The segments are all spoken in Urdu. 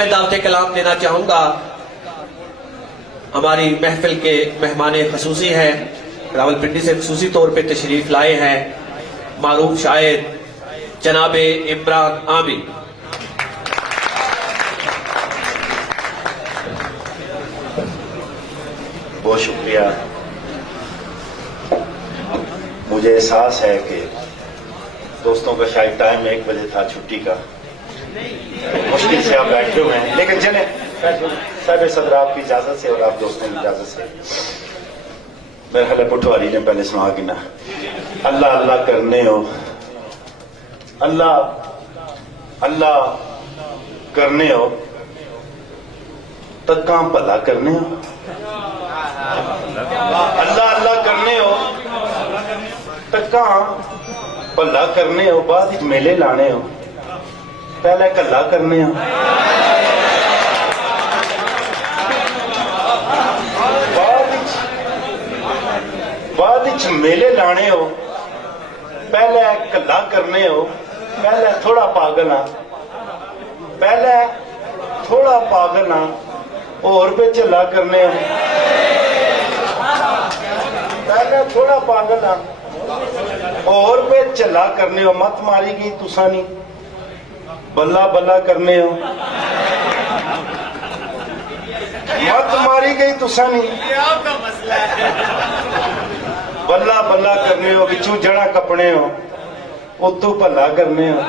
میں دعوت کلام دینا چاہوں گا ہماری محفل کے مہمان خصوصی ہیں، راولپنڈی سے خصوصی طور پہ تشریف لائے ہیں معروف شاعر جناب عمران عامر۔ بہت شکریہ۔ مجھے احساس ہے کہ دوستوں کا شاید ٹائم 1 بجے تھا چھٹی کا، مشکل سے آپ بیٹھے ہوئے ہیں، لیکن چلیں صاحب صدر آپ کی اجازت سے اور آپ دوستوں کی اجازت سے میرے خیال پٹواری نے پہلے سنا کہ نا اللہ اللہ کرنے ہو، اللہ اللہ کرنے ہو تکاں بھلا کرنے ہو، اللہ اللہ کرنے ہو تکاں بھلا کرنے ہو، بعد میلے لانے ہو پہلے کلا کرنے ہو، بعد میلے لانے ہو پہلے کلا کرنے ہو، پہلے تھوڑا پاگل ہاں، پہلے تھوڑا پاگل ہاں اور پہ چلا کرنے ہو، پہلے تھوڑا پاگل ہاں اور پہ چلا کرنے ہو، مت ماری گئی تسا نہیں بلا بلا کرنے ہو، مت ماری گئی تسا نہیں بلا بلا کرنے ہو، بچوں جڑا کپنے ہو اتو بھلا کرنے ہو۔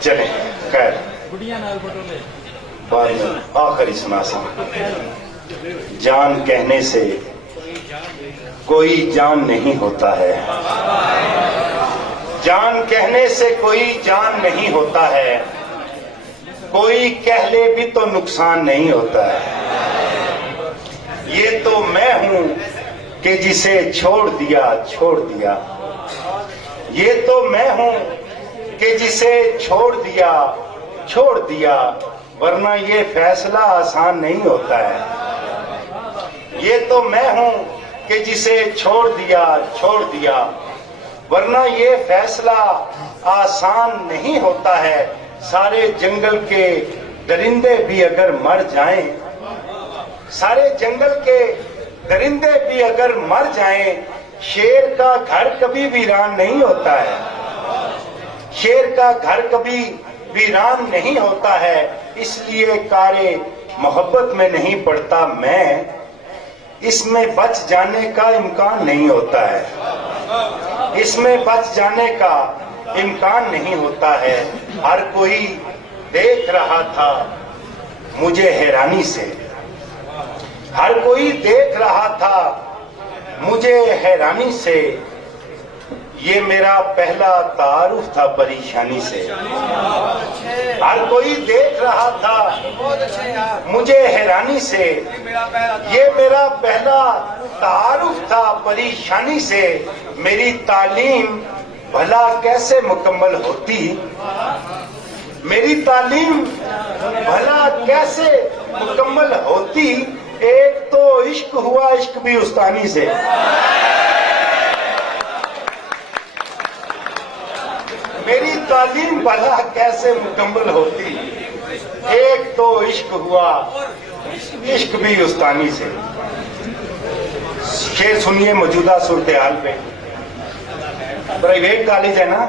چلیں خیر بعد میں آخری سنا سا، جان کہنے سے کوئی جان نہیں ہوتا ہے، جان کہنے سے کوئی جان نہیں ہوتا ہے، کوئی کہہ لے بھی تو نقصان نہیں ہوتا ہے، یہ تو میں ہوں کہ جسے چھوڑ دیا چھوڑ دیا، یہ تو میں ہوں کہ جسے چھوڑ دیا چھوڑ دیا، ورنہ یہ فیصلہ آسان نہیں ہوتا ہے، یہ تو میں ہوں کہ جسے چھوڑ دیا چھوڑ دیا، ورنہ یہ فیصلہ آسان نہیں ہوتا ہے، سارے جنگل کے درندے بھی اگر مر جائیں، سارے جنگل کے درندے بھی اگر مر جائیں، شیر کا گھر کبھی ویران نہیں ہوتا ہے، شیر کا گھر کبھی ویران نہیں ہوتا ہے، اس لیے کارے محبت میں نہیں پڑتا میں، اس میں بچ جانے کا امکان نہیں ہوتا ہے، اس میں بچ جانے کا امکان نہیں ہوتا ہے، ہر کوئی دیکھ رہا تھا مجھے حیرانی سے، ہر کوئی دیکھ رہا تھا مجھے حیرانی سے، یہ میرا پہلا تعارف تھا پریشانی سے، ہر کوئی دیکھ رہا تھا مجھے حیرانی سے، یہ میرا پہلا تعارف تھا پریشانی سے، میری تعلیم بھلا کیسے مکمل ہوتی، میری تعلیم بھلا کیسے مکمل ہوتی، ایک تو عشق ہوا عشق بھی استانی سے، میری تعلیم بھلا کیسے مکمل ہوتی، ایک تو عشق ہوا عشق بھی استانی سے۔ شعر سنیے موجودہ صورتحال پہ، پرائیویٹ کالج ہے نا،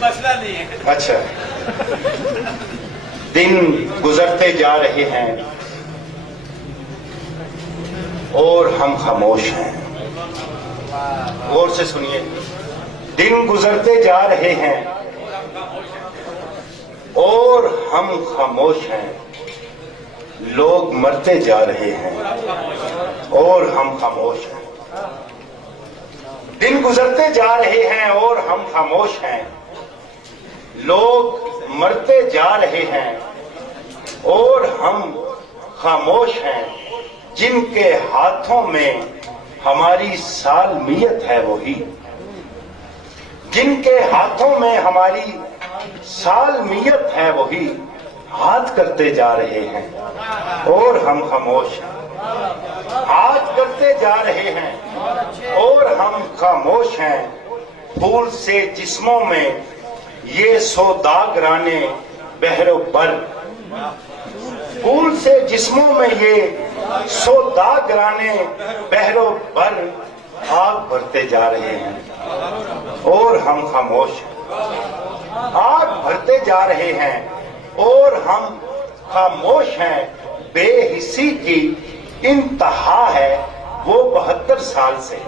مسئلہ نہیں ہے، اچھا، دن گزرتے جا رہے ہیں اور ہم خاموش ہیں، غور سے سنیے، دن گزرتے جا رہے ہیں اور ہم خاموش ہیں، لوگ مرتے جا رہے ہیں اور ہم خاموش ہیں، دن گزرتے جا رہے ہیں اور ہم خاموش ہیں، لوگ مرتے جا رہے ہیں اور ہم خاموش ہیں، جن کے ہاتھوں میں ہماری سالمیت ہے وہی، جن کے ہاتھوں میں ہماری سالمیت ہے وہی ہاتھ کرتے جا رہے ہیں اور ہم خاموش ہیں، ہاتھ کرتے جا رہے ہیں اور ہم خاموش ہیں، پھول سے جسموں میں یہ سوداگ رانے بہر و بر، پھول سے جسموں میں یہ سوداگ رانے بہر و بر آگ بھرتے جا رہے ہیں اور ہم خاموش ہیں، آگ بھرتے جا رہے ہیں اور ہم خاموش ہیں۔ بے حسی کی انتہا ہے وہ 72 سال سے،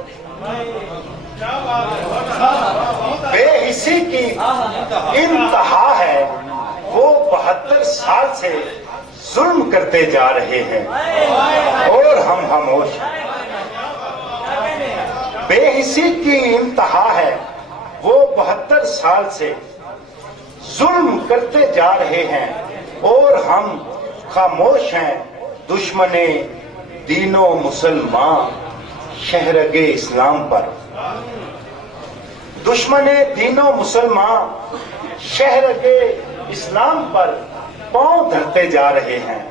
بے حسی کی انتہا ہے وہ 72 سال سے ظلم کرتے جا رہے ہیں اور ہم خاموش ہیں۔ بے حسی کی انتہا ہے وہ 72 سال سے ظلم کرتے جا رہے ہیں اور ہم خاموش ہیں۔ دشمن دین و مسلمان شہرگ اسلام پر، دشمن دین و مسلمان شہرگ اسلام پر پاؤں دھرتے جا رہے ہیں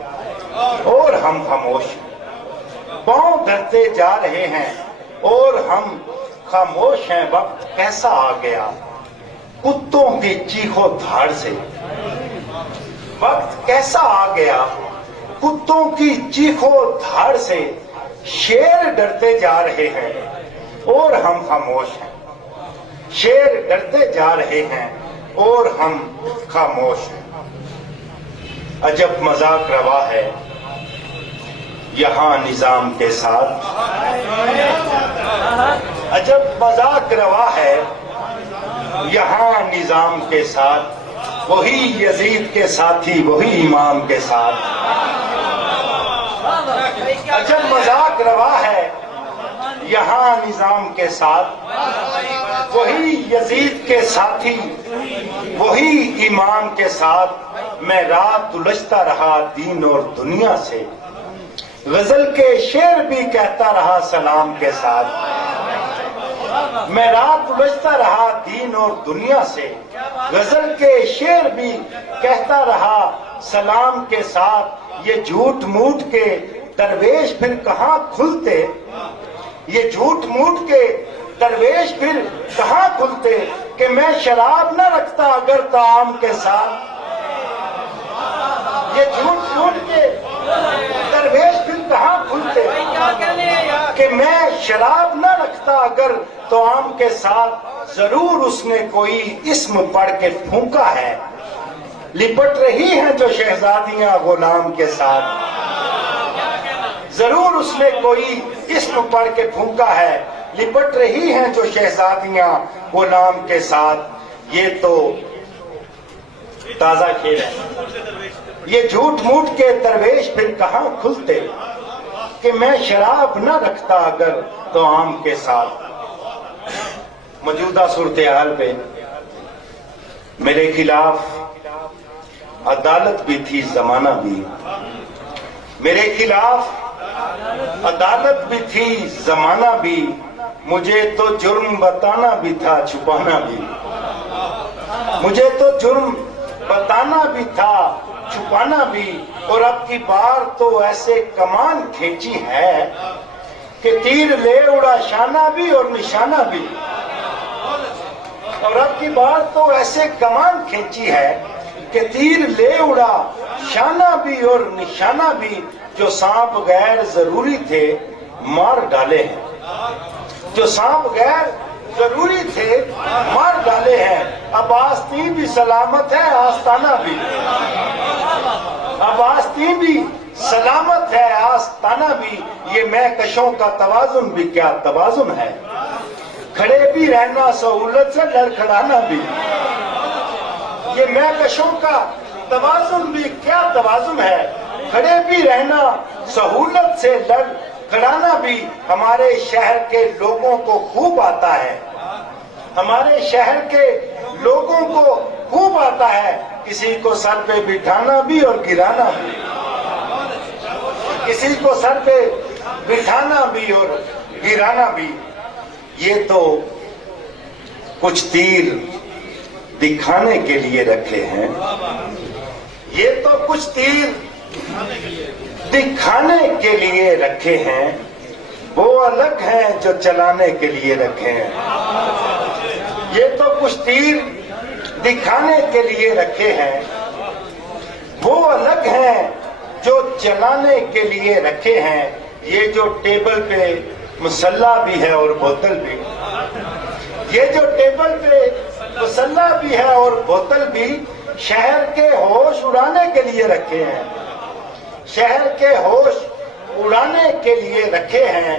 اور ہم خاموش ہیں، پاؤں دھرتے جا رہے ہیں اور ہم خاموش ہیں۔ وقت کیسا آ گیا کتوں کی چیخو دھاڑ سے، وقت کیسا آ گیا کتوں کی چیخو دھاڑ سے، شیر ڈرتے جا رہے ہیں اور ہم خاموش ہیں، شیر ڈرتے جا رہے ہیں اور ہم خاموش ہیں۔ عجب مذاق روا ہے یہاں نظام کے ساتھ، عجب مذاق روا ہے یہاں نظام کے ساتھ، وہی یزید کے ساتھی وہی امام کے ساتھ۔ عجب مذاق روا ہے یہاں نظام کے ساتھ، وہی یزید کے ساتھی وہی امام کے ساتھ۔ میں رات الجھتا رہا دین اور دنیا سے، غزل کے شعر بھی کہتا رہا سلام کے ساتھ۔ میں رات الجھتا رہا دین اور دنیا سے، غزل کے شعر بھی کہتا رہا سلام کے ساتھ۔ یہ جھوٹ موٹ کے درویش پھر کہاں کھلتے، یہ جھوٹ موٹ کے درویش پھر کہاں کھلتے، کہ میں شراب نہ رکھتا اگر طعام کے ساتھ۔ یہ جھوٹ موٹ کے درویش پھر کہاں کھلتے، کہ میں شراب نہ رکھتا اگر طعام کے ساتھ۔ ضرور اس نے کوئی اسم پڑھ کے پھونکا ہے، لپٹ رہی ہیں جو شہزادیاں غلام کے ساتھ۔ ضرور اس نے کوئی اسم پڑھ کے پھونکا ہے، لپٹ رہی ہیں جو شہزادیاں غلام کے ساتھ۔ یہ تو تازہ کھیل ہے، یہ جھوٹ موٹ کے درویش پھر کہاں کھلتے، کہ میں شراب نہ رکھتا اگر طعام کے ساتھ۔ موجودہ صورتحال پہ میرے خلاف عدالت بھی تھی زمانہ بھی، میرے خلاف عدالت بھی تھی زمانہ بھی، مجھے تو جرم بتانا بھی تھا چھپانا بھی، مجھے تو جرم بتانا بھی تھا چھپانا بھی۔ اور اب کی بار تو ایسے کمان کھینچی ہے کہ تیر لے اڑا شانہ بھی اور نشانہ بھی، اور اب کی بار تو ایسے کمان کھینچی ہے کہ تیر لے اڑا شانہ بھی اور نشانہ بھی۔ جو سانپ غیر ضروری تھے مار ڈالے ہیں، جو سانپ غیر ضروری تھے مار ڈالے ہیں۔ اب آستین بھی سلامت ہے آستانہ بھی، اب آستین بھی سلامت ہے آستانہ بھی۔ یہ مہکشوں کا توازن بھی کیا توازن ہے، کھڑے بھی رہنا سہولت سے لڑکھڑانا بھی۔ یہ مہکشوں کا توازن بھی کیا توازن ہے، کھڑے بھی رہنا سہولت سے لڑکھڑانا بھی۔ ہمارے شہر کے لوگوں کو خوب آتا ہے، ہمارے شہر کے لوگوں کو خوب آتا ہے، کسی کو سر پہ بٹھانا بھی اور گرانا بھی، کسی کو سر پہ بٹھانا بھی اور گرانا بھی۔ یہ تو کچھ تیر دکھانے کے لیے رکھے ہیں، یہ تو کچھ تیر دکھانے کے لیے رکھے ہیں، وہ الگ ہیں جو چلانے کے لیے رکھے ہیں۔ یہ تو کچھ تیر دکھانے کے لیے رکھے ہیں، وہ الگ ہیں جو چلانے کے لیے رکھے ہیں۔ یہ جو ٹیبل پہ مسلح بھی ہے اور بوتل بھی، یہ جو ٹیبل پہ مسلح بھی ہے اور بوتل بھی، شہر کے ہوش اڑانے کے لیے رکھے ہیں، شہر کے ہوش اڑانے کے لیے رکھے ہیں۔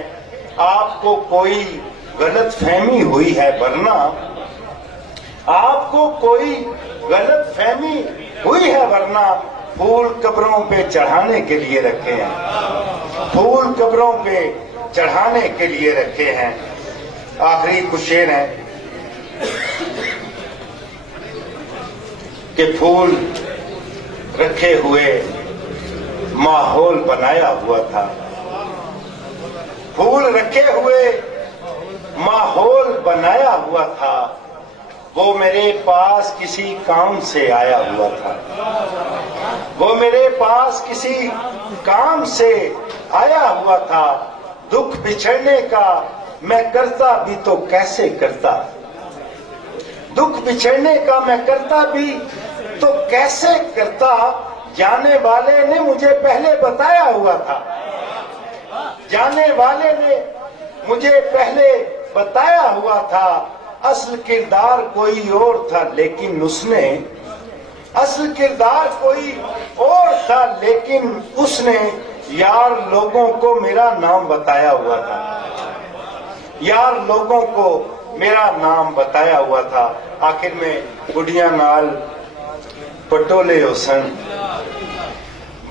آپ کو کوئی غلط فہمی ہوئی ہے ورنہ، آپ کو کوئی غلط فہمی ہوئی ہے ورنہ، پھول قبروں پہ چڑھانے کے لیے رکھے ہیں، پھول قبروں پہ چڑھانے کے لیے رکھے ہیں۔ آخری کچھ شعر ہیں کہ پھول رکھے ہوئے ماحول بنایا ہوا تھا، پھول رکھے ہوئے ماحول بنایا ہوا تھا، وہ میرے پاس کسی کام سے آیا ہوا تھا، وہ میرے پاس کسی کام سے آیا ہوا تھا۔ دکھ بچھڑنے کا میں کرتا بھی تو کیسے کرتا، دکھ بچھڑنے کا میں کرتا بھی تو کیسے کرتا، جانے والے نے مجھے پہلے بتایا ہوا تھا، جانے والے نے مجھے پہلے بتایا ہوا تھا۔ اصل کردار کوئی اور تھا لیکن اس نے، اصل کردار کوئی اور تھا لیکن اس نے یار لوگوں کو میرا نام بتایا ہوا تھا، یار لوگوں کو میرا نام بتایا ہوا تھا۔ آخر میں گڈیاں نال پٹولے حسن،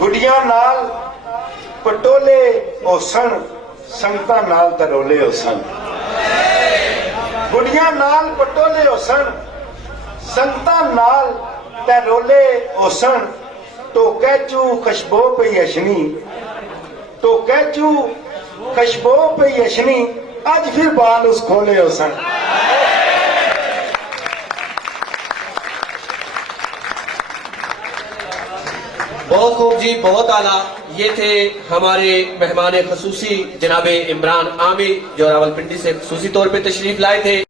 گڈیاں نال پٹولے حسن، سنگتا نال ترولے حسن، گڈیاں نال پٹولے حسن، سنگتا نال ترولے حسن، تو کہچو خشبو پہ یشنی، تو کہچو خشبو پہ یشنی، آج پھر بال اس کھولے حسن۔ بہت خوب جی، بہت اعلیٰ۔ یہ تھے ہمارے مہمان خصوصی جناب عمران عامر جو راولپنڈی سے خصوصی طور پہ تشریف لائے تھے۔